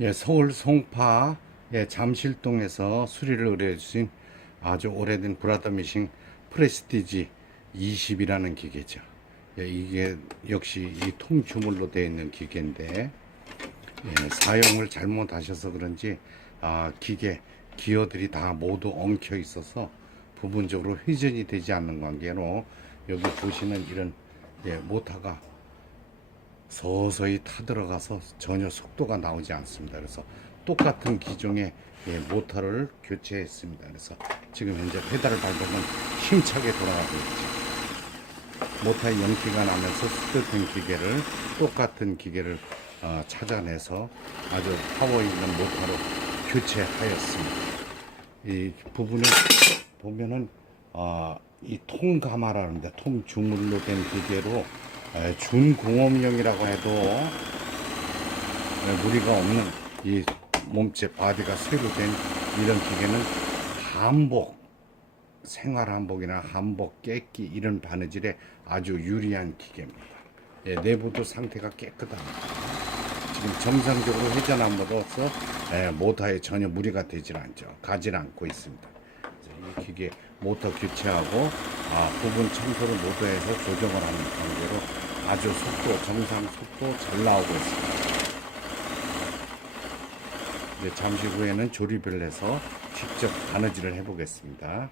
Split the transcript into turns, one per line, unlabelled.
예, 서울 송파 예, 잠실동에서 수리를 의뢰해 주신 아주 오래된 브라더 미싱 프레스티지 20이라는 기계죠. 예, 이게 역시 이 통주물로 되어 있는 기계인데 예, 사용을 잘못하셔서 그런지 아, 기계 기어들이 다 모두 엉켜 있어서 부분적으로 회전이 되지 않는 관계로 여기 보시는 이런 예, 모터가 서서히 타들어가서 전혀 속도가 나오지 않습니다. 그래서 똑같은 기종의 예, 모터를 교체했습니다. 그래서 지금 현재 페달을 밟으면 힘차게 돌아가고 있죠. 모터의 연기가 나면서 스토팅 기계를 똑같은 기계를 어, 찾아내서 아주 파워 있는 모터로 교체하였습니다. 이 부분을 보면은 어, 이 통가마라는데 통주물로 된 기계로 에, 준공업용이라고 해도 에, 무리가 없는 이 몸체 바디가 새로 된 이런 기계는 한복 생활 한복이나 한복 깨끼 이런 바느질에 아주 유리한 기계입니다. 예, 내부도 상태가 깨끗합니다. 지금 정상적으로 회전함으로써 에, 모터에 전혀 무리가 되질 않죠. 가지 않고 있습니다. 이 기계 모터 교체하고 아, 부분 청소를 모두 해서 조정을 하는 관계로 아주 속도 정상 속도 잘 나오고 있습니다. 이제 잠시 후에는 조립을 해서 직접 바느질을 해보겠습니다.